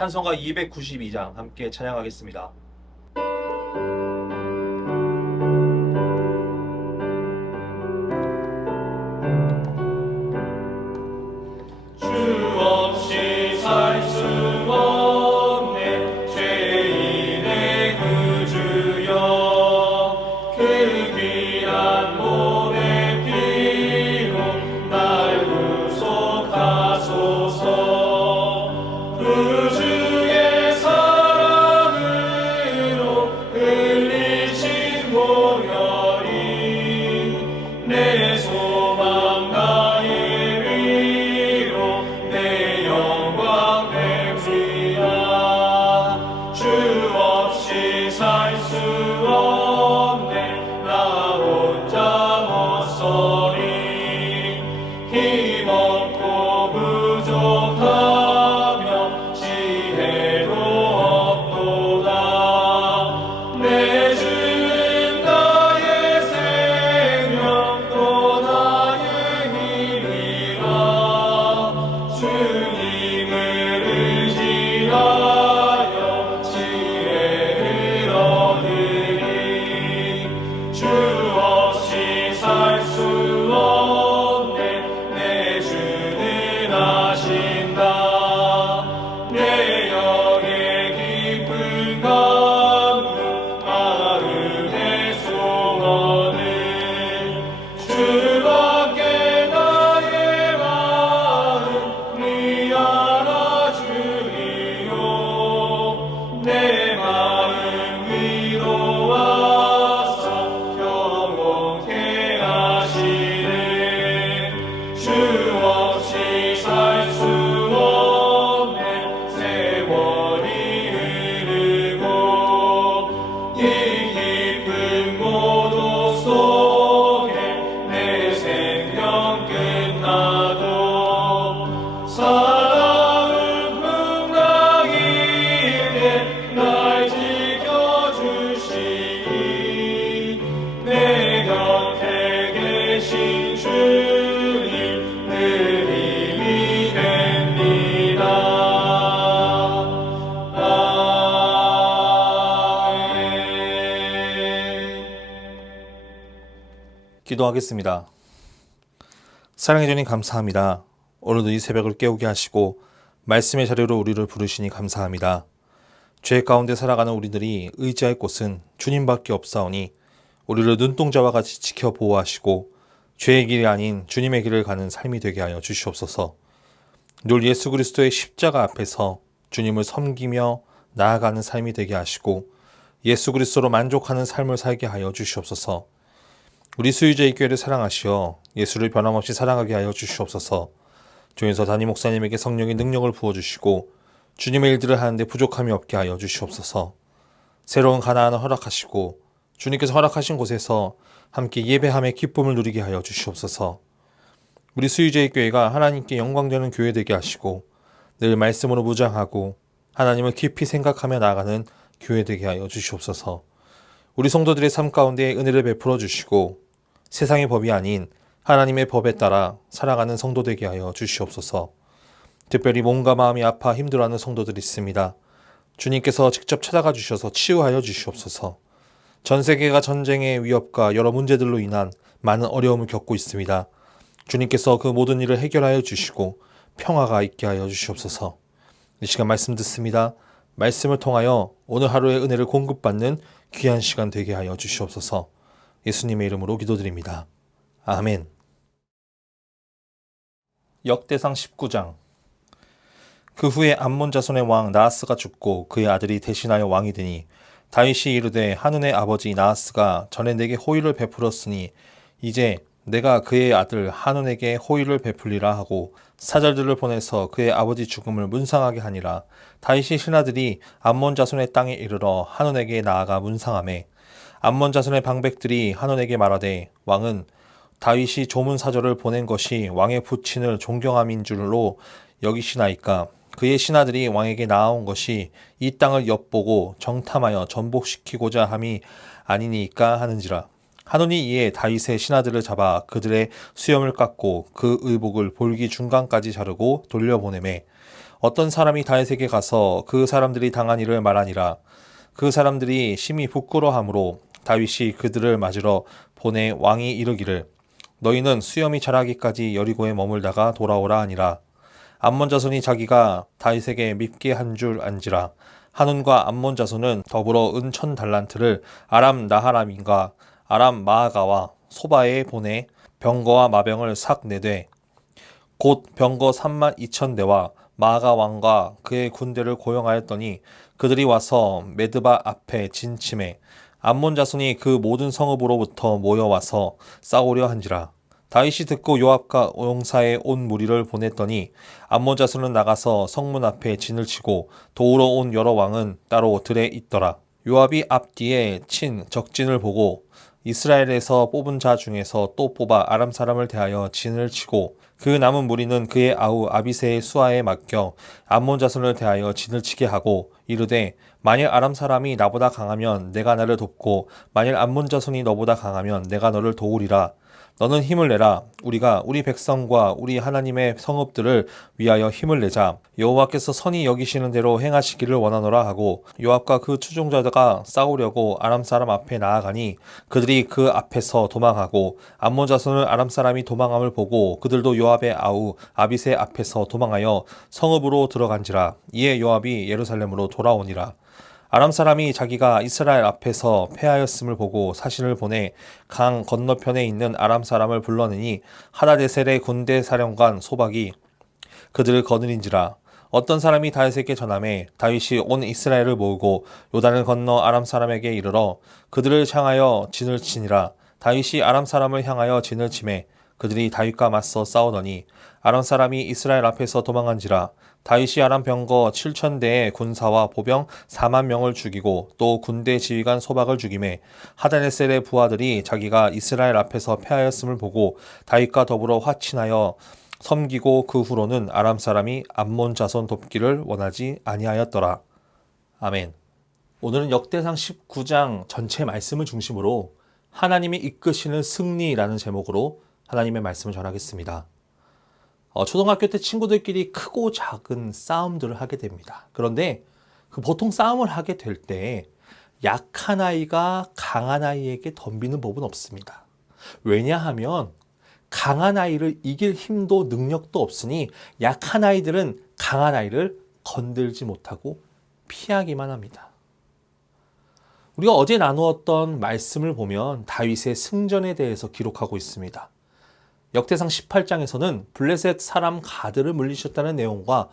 찬송가 292장 함께 찬양하겠습니다. 기도하겠습니다. 사랑해 주님 감사합니다. 오늘도 이 새벽을 깨우게 하시고 말씀의 자료로 우리를 부르시니 감사합니다. 죄 가운데 살아가는 우리들이 의지할 곳은 주님밖에 없사오니 우리를 눈동자와 같이 지켜 보호하시고 죄의 길이 아닌 주님의 길을 가는 삶이 되게 하여 주시옵소서. 늘 예수 그리스도의 십자가 앞에서 주님을 섬기며 나아가는 삶이 되게 하시고 예수 그리스도로 만족하는 삶을 살게 하여 주시옵소서. 우리 수유자의 교회를 사랑하시어 예수를 변함없이 사랑하게 하여 주시옵소서. 조인서 담임 목사님에게 성령의 능력을 부어주시고 주님의 일들을 하는데 부족함이 없게 하여 주시옵소서. 새로운 가나안을 허락하시고 주님께서 허락하신 곳에서 함께 예배함의 기쁨을 누리게 하여 주시옵소서. 우리 수유자의 교회가 하나님께 영광되는 교회 되게 하시고 늘 말씀으로 무장하고 하나님을 깊이 생각하며 나아가는 교회 되게 하여 주시옵소서. 우리 성도들의 삶 가운데 은혜를 베풀어 주시고 세상의 법이 아닌 하나님의 법에 따라 살아가는 성도 되게 하여 주시옵소서. 특별히 몸과 마음이 아파 힘들어하는 성도들이 있습니다. 주님께서 직접 찾아가 주셔서 치유하여 주시옵소서. 전 세계가 전쟁의 위협과 여러 문제들로 인한 많은 어려움을 겪고 있습니다. 주님께서 그 모든 일을 해결하여 주시고 평화가 있게 하여 주시옵소서. 이 시간 말씀 듣습니다. 말씀을 통하여 오늘 하루의 은혜를 공급받는 귀한 시간 되게 하여 주시옵소서. 예수님의 이름으로 기도드립니다. 아멘. 역대상 19장. 그 후에 암몬 자손의 왕 나하스가 죽고 그의 아들이 대신하여 왕이 되니 다윗이 이르되 한운의 아버지 나하스가 전에 내게 호의를 베풀었으니 이제 내가 그의 아들 한운에게 호의를 베풀리라 하고 사절들을 보내서 그의 아버지 죽음을 문상하게 하니라. 다윗의 신하들이 암몬 자손의 땅에 이르러 한운에게 나아가 문상하매 암몬 자손의 방백들이 한운에게 말하되 왕은 다윗이 조문 사절을 보낸 것이 왕의 부친을 존경함인 줄로 여기시나이까. 그의 신하들이 왕에게 나아온 것이 이 땅을 엿보고 정탐하여 전복시키고자 함이 아니니까 하는지라. 한운이 이에 다윗의 신하들을 잡아 그들의 수염을 깎고 그 의복을 볼기 중간까지 자르고 돌려보내매 어떤 사람이 다윗에게 가서 그 사람들이 당한 일을 말하니라. 그 사람들이 심히 부끄러함으로 다윗이 그들을 맞으러 보내 왕이 이르기를 너희는 수염이 자라기까지 여리고에 머물다가 돌아오라 하니라. 암몬 자손이 자기가 다윗에게 밉게 한 줄 안지라. 한운과 암몬 자손은 더불어 은 1000달란트를 아람 나하람인과 아람 마아가와 소바에 보내 병거와 마병을 싹 내되 곧 병거 32,000대와 마아가 왕과 그의 군대를 고용하였더니 그들이 와서 메드바 앞에 진침해 암몬 자손이 그 모든 성읍으로부터 모여와서 싸우려 한지라. 다윗이 듣고 요압과 용사의 온 무리를 보냈더니 암몬 자손은 나가서 성문 앞에 진을 치고 도우러 온 여러 왕은 따로 들에 있더라. 요압이 앞뒤에 친 적진을 보고 이스라엘에서 뽑은 자 중에서 또 뽑아 아람 사람을 대하여 진을 치고 그 남은 무리는 그의 아우 아비새의 수하에 맡겨 암몬 자손을 대하여 진을 치게 하고 이르되 만일 아람 사람이 나보다 강하면 내가 나를 돕고 만일 암몬 자손이 너보다 강하면 내가 너를 도우리라. 너는 힘을 내라. 우리가 우리 백성과 우리 하나님의 성읍들을 위하여 힘을 내자. 여호와께서 선히 여기시는 대로 행하시기를 원하노라 하고 요압과 그 추종자가 싸우려고 아람 사람 앞에 나아가니 그들이 그 앞에서 도망하고 암몬 자손을 아람 사람이 도망함을 보고 그들도 요압의 아우 아비새 앞에서 도망하여 성읍으로 들어간지라. 이에 요압이 예루살렘으로 돌아오니라. 아람 사람이 자기가 이스라엘 앞에서 패하였음을 보고 사신을 보내 강 건너편에 있는 아람 사람을 불러내니 하다데셀의 군대 사령관 소박이 그들을 거느린지라. 어떤 사람이 다윗에게 전하매 다윗이 온 이스라엘을 모으고 요단을 건너 아람 사람에게 이르러 그들을 향하여 진을 치니라. 다윗이 아람 사람을 향하여 진을 치매 그들이 다윗과 맞서 싸우더니 아람 사람이 이스라엘 앞에서 도망한지라. 다윗이 아람 병거 7,000대의 군사와 보병 4만 명을 죽이고 또 군대 지휘관 소박을 죽이매 하다네셀의 부하들이 자기가 이스라엘 앞에서 패하였음을 보고 다윗과 더불어 화친하여 섬기고 그 후로는 아람 사람이 암몬 자손 돕기를 원하지 아니하였더라. 아멘. 오늘은 역대상 19장 전체 말씀을 중심으로 하나님이 이끄시는 승리라는 제목으로 하나님의 말씀을 전하겠습니다. 초등학교 때 친구들끼리 크고 작은 싸움들을 하게 됩니다. 그런데 그 보통 싸움을 하게 될 때 약한 아이가 강한 아이에게 덤비는 법은 없습니다. 왜냐하면 강한 아이를 이길 힘도 능력도 없으니 약한 아이들은 강한 아이를 건들지 못하고 피하기만 합니다. 우리가 어제 나누었던 말씀을 보면 다윗의 승전에 대해서 기록하고 있습니다. 역대상 18장에서는 블레셋 사람 가드를 물리쳤다는 내용과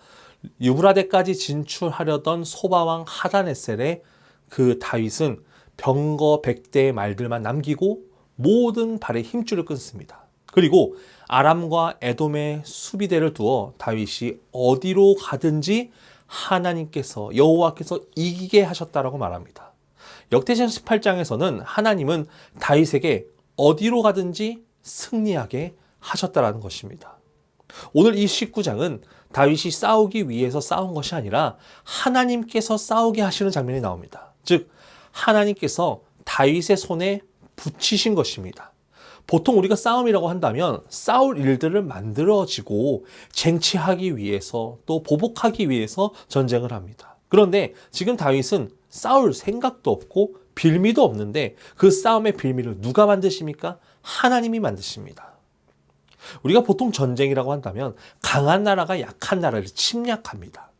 유브라데까지 진출하려던 소바왕 하다네셀의 그 다윗은 병거 100대의 말들만 남기고 모든 발에 힘줄을 끊습니다. 그리고 아람과 에돔의 수비대를 두어 다윗이 어디로 가든지 하나님께서 여호와께서 이기게 하셨다라고 말합니다. 역대상 18장에서는 하나님은 다윗에게 어디로 가든지 승리하게 하셨다라는 것입니다. 오늘 이 19장은 다윗이 싸우기 위해서 싸운 것이 아니라 하나님께서 싸우게 하시는 장면이 나옵니다. 즉 하나님께서 다윗의 손에 붙이신 것입니다. 보통 우리가 싸움이라고 한다면 싸울 일들을 만들어지고 쟁취하기 위해서 또 보복하기 위해서 전쟁을 합니다. 그런데 지금 다윗은 싸울 생각도 없고 빌미도 없는데 그 싸움의 빌미를 누가 만드십니까? 하나님이 만드십니다. 우리가 보통 전쟁이라고 한다면 강한 나라가 약한 나라를 침략합니다.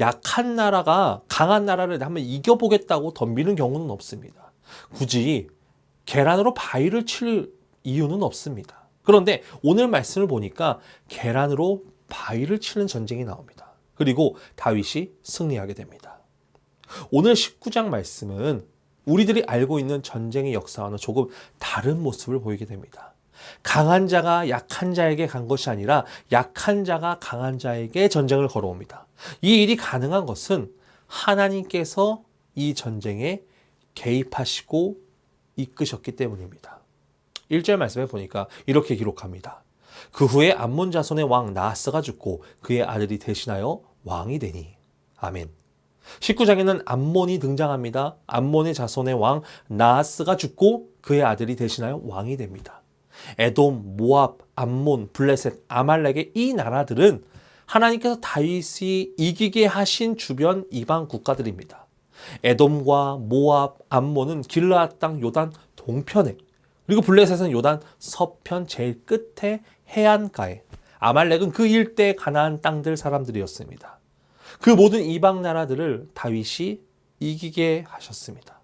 약한 나라가 강한 나라를 한번 이겨보겠다고 덤비는 경우는 없습니다. 굳이 계란으로 바위를 칠 이유는 없습니다. 그런데 오늘 말씀을 보니까 계란으로 바위를 치는 전쟁이 나옵니다. 그리고 다윗이 승리하게 됩니다. 오늘 19장 말씀은 우리들이 알고 있는 전쟁의 역사와는 조금 다른 모습을 보이게 됩니다. 강한 자가 약한 자에게 간 것이 아니라 약한 자가 강한 자에게 전쟁을 걸어옵니다. 이 일이 가능한 것은 하나님께서 이 전쟁에 개입하시고 이끄셨기 때문입니다. 1절 말씀에 보니까 이렇게 기록합니다. 그 후에 암몬 자손의 왕 나하스가 죽고 그의 아들이 대신하여 왕이 되니. 아멘. 19장에는 암몬이 등장합니다. 암몬의 자손의 왕 나하스가 죽고 그의 아들이 대신하여 왕이 됩니다. 에돔, 모압, 암몬, 블레셋, 아말렉의 이 나라들은 하나님께서 다윗이 이기게 하신 주변 이방 국가들입니다. 에돔과 모압, 암몬은 길르앗 땅 요단 동편에, 그리고 블레셋은 요단 서편 제일 끝에 해안가에, 아말렉은 그 일대 가나안 땅들 사람들이었습니다. 그 모든 이방 나라들을 다윗이 이기게 하셨습니다.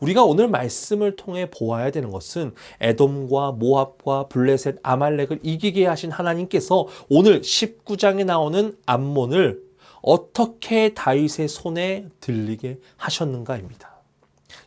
우리가 오늘 말씀을 통해 보아야 되는 것은 에돔과 모압과 블레셋, 아말렉을 이기게 하신 하나님께서 오늘 19장에 나오는 암몬을 어떻게 다윗의 손에 들리게 하셨는가입니다.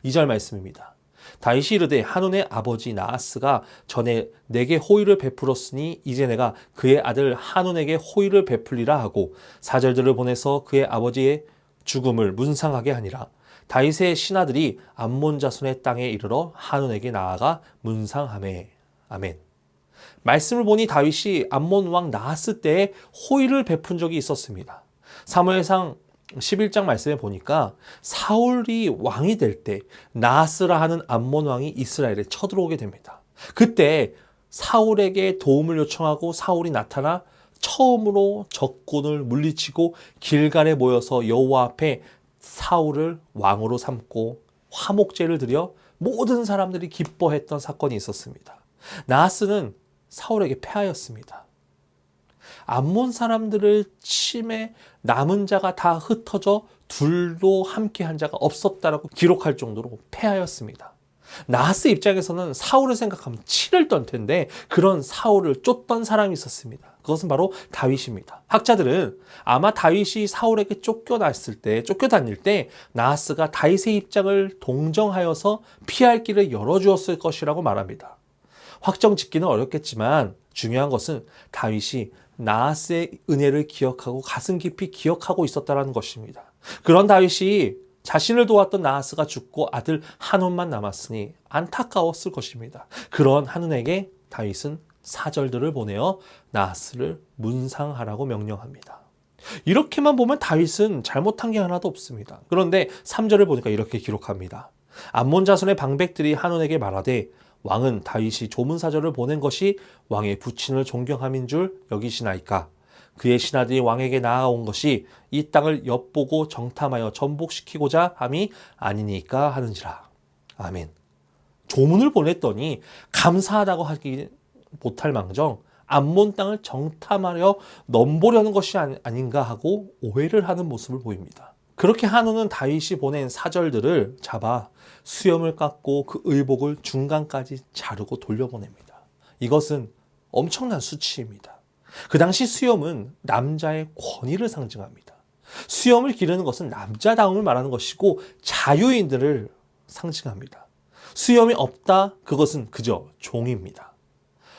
2절 말씀입니다. 다윗이 이르되 한온의 아버지 나하스가 전에 내게 호의를 베풀었으니 이제 내가 그의 아들 한온에게 호의를 베풀리라 하고 사절들을 보내서 그의 아버지의 죽음을 문상하게 하니라. 다윗의 신하들이 암몬 자손의 땅에 이르러 한온에게 나아가 문상하매. 아멘. 말씀을 보니 다윗이 암몬 왕 나하스 때에 호의를 베푼 적이 있었습니다. 사무엘상 11장 말씀에 보니까 사울이 왕이 될 때 나하스라 하는 암몬 왕이 이스라엘에 쳐들어오게 됩니다. 그때 사울에게 도움을 요청하고 사울이 나타나 처음으로 적군을 물리치고 길갈에 모여서 여호와 앞에 사울을 왕으로 삼고 화목제를 드려 모든 사람들이 기뻐했던 사건이 있었습니다. 나하스는 사울에게 패하였습니다. 암몬 사람들을 침해 남은 자가 다 흩어져 둘도 함께한 자가 없었다라고 기록할 정도로 패하였습니다. 나하스 입장에서는 사울을 생각하면 치를 떤 텐데 그런 사울을 쫓던 사람이 있었습니다. 그것은 바로 다윗입니다. 학자들은 아마 다윗이 사울에게 쫓겨다닐 때 나하스가 다윗의 입장을 동정하여서 피할 길을 열어주었을 것이라고 말합니다. 확정 짓기는 어렵겠지만 중요한 것은 다윗이 나하스의 은혜를 기억하고 가슴 깊이 기억하고 있었다는 것입니다. 그런 다윗이 자신을 도왔던 나하스가 죽고 아들 한온만 남았으니 안타까웠을 것입니다. 그런 한온에게 다윗은 사절들을 보내어 나하스를 문상하라고 명령합니다. 이렇게만 보면 다윗은 잘못한 게 하나도 없습니다. 그런데 3절을 보니까 이렇게 기록합니다. 암몬 자손의 방백들이 한온에게 말하되 왕은 다윗이 조문사절을 보낸 것이 왕의 부친을 존경함인 줄 여기시나이까? 그의 신하들이 왕에게 나아온 것이 이 땅을 엿보고 정탐하여 전복시키고자 함이 아니니까 하는지라. 아멘. 조문을 보냈더니 감사하다고 하기 못할 망정 암몬 땅을 정탐하려 넘보려는 것이 아닌가 하고 오해를 하는 모습을 보입니다. 그렇게 한온은 다윗이 보낸 사절들을 잡아 수염을 깎고 그 의복을 중간까지 자르고 돌려보냅니다. 이것은 엄청난 수치입니다. 그 당시 수염은 남자의 권위를 상징합니다. 수염을 기르는 것은 남자다움을 말하는 것이고 자유인들을 상징합니다. 수염이 없다, 그것은 그저 종입니다.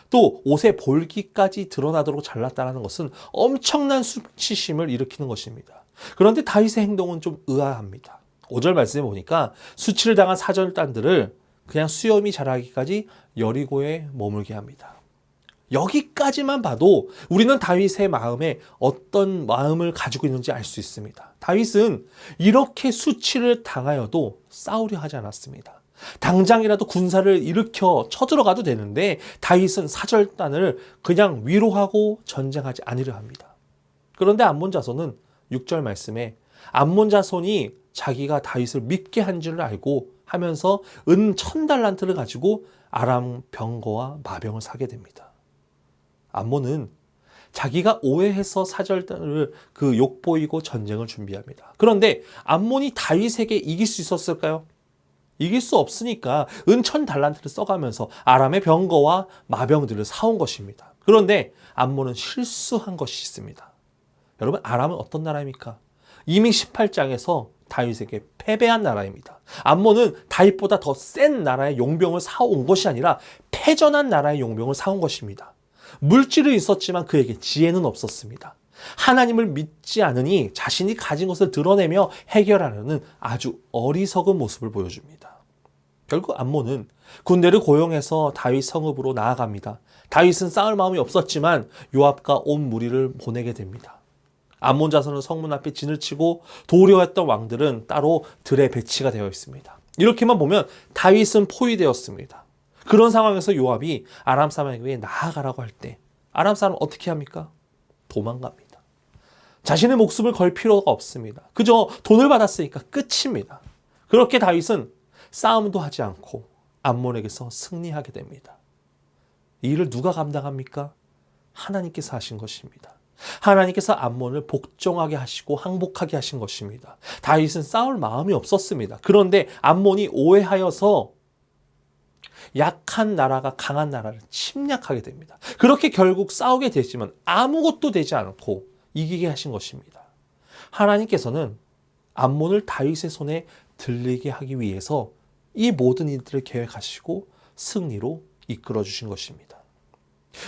또 옷의 볼기까지 드러나도록 잘랐다는 것은 엄청난 수치심을 일으키는 것입니다. 그런데 다윗의 행동은 좀 의아합니다. 5절 말씀에 보니까 수치를 당한 사절단들을 그냥 수염이 자라기까지 여리고에 머물게 합니다. 여기까지만 봐도 우리는 다윗의 마음에 어떤 마음을 가지고 있는지 알 수 있습니다. 다윗은 이렇게 수치를 당하여도 싸우려 하지 않았습니다. 당장이라도 군사를 일으켜 쳐들어가도 되는데 다윗은 사절단을 그냥 위로하고 전쟁하지 않으려 합니다. 그런데 암몬 자손은 6절 말씀에 암몬 자손이 자기가 다윗을 믿게 한 줄을 알고 하면서 은 1000달란트를 가지고 아람 병거와 마병을 사게 됩니다. 암몬은 자기가 오해해서 사절단을 욕보이고 전쟁을 준비합니다. 그런데 암몬이 다윗에게 이길 수 있었을까요? 이길 수 없으니까 은 1000달란트를 써가면서 아람의 병거와 마병들을 사온 것입니다. 그런데 암몬은 실수한 것이 있습니다. 여러분, 아람은 어떤 나라입니까? 이미 18장에서 다윗에게 패배한 나라입니다. 암몬은 다윗보다 더 센 나라의 용병을 사온 것이 아니라 패전한 나라의 용병을 사온 것입니다. 물질은 있었지만 그에게 지혜는 없었습니다. 하나님을 믿지 않으니 자신이 가진 것을 드러내며 해결하려는 아주 어리석은 모습을 보여줍니다. 결국 암몬은 군대를 고용해서 다윗 성읍으로 나아갑니다. 다윗은 싸울 마음이 없었지만 요압과 온 무리를 보내게 됩니다. 암몬 자손은 성문 앞에 진을 치고 도려했던 왕들은 따로 들에 배치가 되어 있습니다. 이렇게만 보면 다윗은 포위되었습니다. 그런 상황에서 요압이 아람 사람에게 나아가라고 할 때 아람 사람은 어떻게 합니까? 도망갑니다. 자신의 목숨을 걸 필요가 없습니다. 그저 돈을 받았으니까 끝입니다. 그렇게 다윗은 싸움도 하지 않고 암몬에게서 승리하게 됩니다. 이 일을 누가 감당합니까? 하나님께서 하신 것입니다. 하나님께서 암몬을 복종하게 하시고 항복하게 하신 것입니다. 다윗은 싸울 마음이 없었습니다. 그런데 암몬이 오해하여서 약한 나라가 강한 나라를 침략하게 됩니다. 그렇게 결국 싸우게 되지만 아무것도 되지 않고 이기게 하신 것입니다. 하나님께서는 암몬을 다윗의 손에 들리게 하기 위해서 이 모든 일들을 계획하시고 승리로 이끌어 주신 것입니다.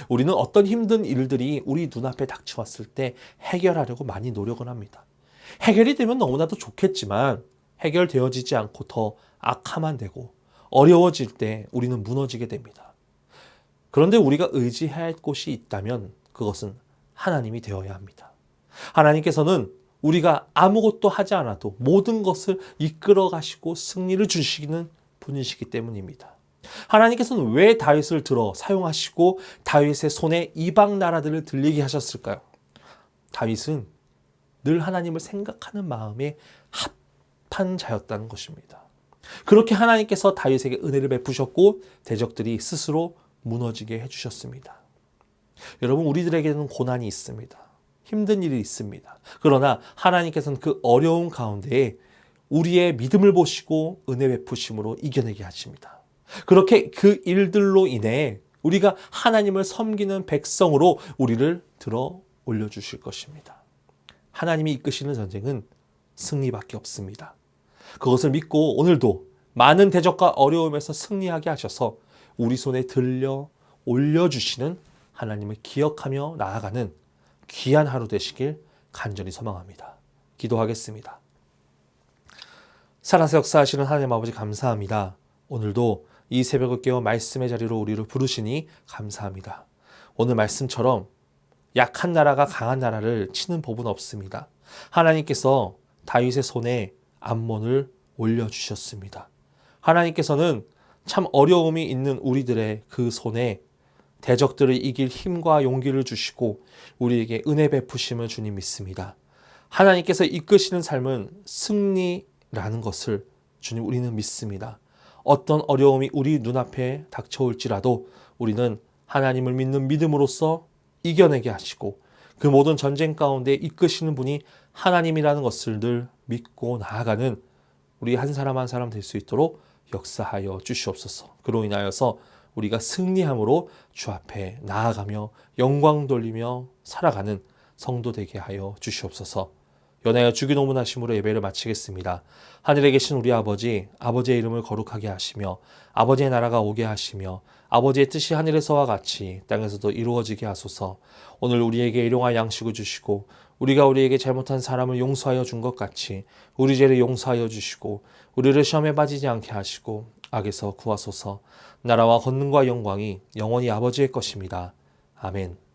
우리는 어떤 힘든 일들이 우리 눈앞에 닥쳐왔을 때 해결하려고 많이 노력을 합니다. 해결이 되면 너무나도 좋겠지만 해결되어지지 않고 더 악화만 되고 어려워질 때 우리는 무너지게 됩니다. 그런데 우리가 의지해야 할 곳이 있다면 그것은 하나님이 되어야 합니다. 하나님께서는 우리가 아무것도 하지 않아도 모든 것을 이끌어 가시고 승리를 주시는 분이시기 때문입니다. 하나님께서는 왜 다윗을 들어 사용하시고 다윗의 손에 이방 나라들을 들리게 하셨을까요? 다윗은 늘 하나님을 생각하는 마음에 합한 자였다는 것입니다. 그렇게 하나님께서 다윗에게 은혜를 베푸셨고 대적들이 스스로 무너지게 해주셨습니다. 여러분, 우리들에게는 고난이 있습니다. 힘든 일이 있습니다. 그러나 하나님께서는 그 어려운 가운데에 우리의 믿음을 보시고 은혜 베푸심으로 이겨내게 하십니다. 그렇게 그 일들로 인해 우리가 하나님을 섬기는 백성으로 우리를 들어 올려주실 것입니다. 하나님이 이끄시는 전쟁은 승리밖에 없습니다. 그것을 믿고 오늘도 많은 대적과 어려움에서 승리하게 하셔서 우리 손에 들려 올려주시는 하나님을 기억하며 나아가는 귀한 하루 되시길 간절히 소망합니다. 기도하겠습니다. 살아서 역사하시는 하나님 아버지 감사합니다. 오늘도 이 새벽을 깨워 말씀의 자리로 우리를 부르시니 감사합니다. 오늘 말씀처럼 약한 나라가 강한 나라를 치는 법은 없습니다. 하나님께서 다윗의 손에 암몬을 올려주셨습니다. 하나님께서는 참 어려움이 있는 우리들의 그 손에 대적들을 이길 힘과 용기를 주시고 우리에게 은혜 베푸심을 주님 믿습니다. 하나님께서 이끄시는 삶은 승리라는 것을 주님 우리는 믿습니다. 어떤 어려움이 우리 눈앞에 닥쳐올지라도 우리는 하나님을 믿는 믿음으로써 이겨내게 하시고 그 모든 전쟁 가운데 이끄시는 분이 하나님이라는 것을 늘 믿고 나아가는 우리 한 사람 한 사람 될 수 있도록 역사하여 주시옵소서. 그로 인하여서 우리가 승리함으로 주 앞에 나아가며 영광 돌리며 살아가는 성도 되게 하여 주시옵소서. 연하여 주기 노문하심으로 예배를 마치겠습니다. 하늘에 계신 우리 아버지, 아버지의 이름을 거룩하게 하시며 아버지의 나라가 오게 하시며 아버지의 뜻이 하늘에서와 같이 땅에서도 이루어지게 하소서. 오늘 우리에게 일용할 양식을 주시고 우리가 우리에게 잘못한 사람을 용서하여 준 것 같이 우리 죄를 용서하여 주시고 우리를 시험에 빠지지 않게 하시고 악에서 구하소서. 나라와 권능과 영광이 영원히 아버지의 것입니다. 아멘.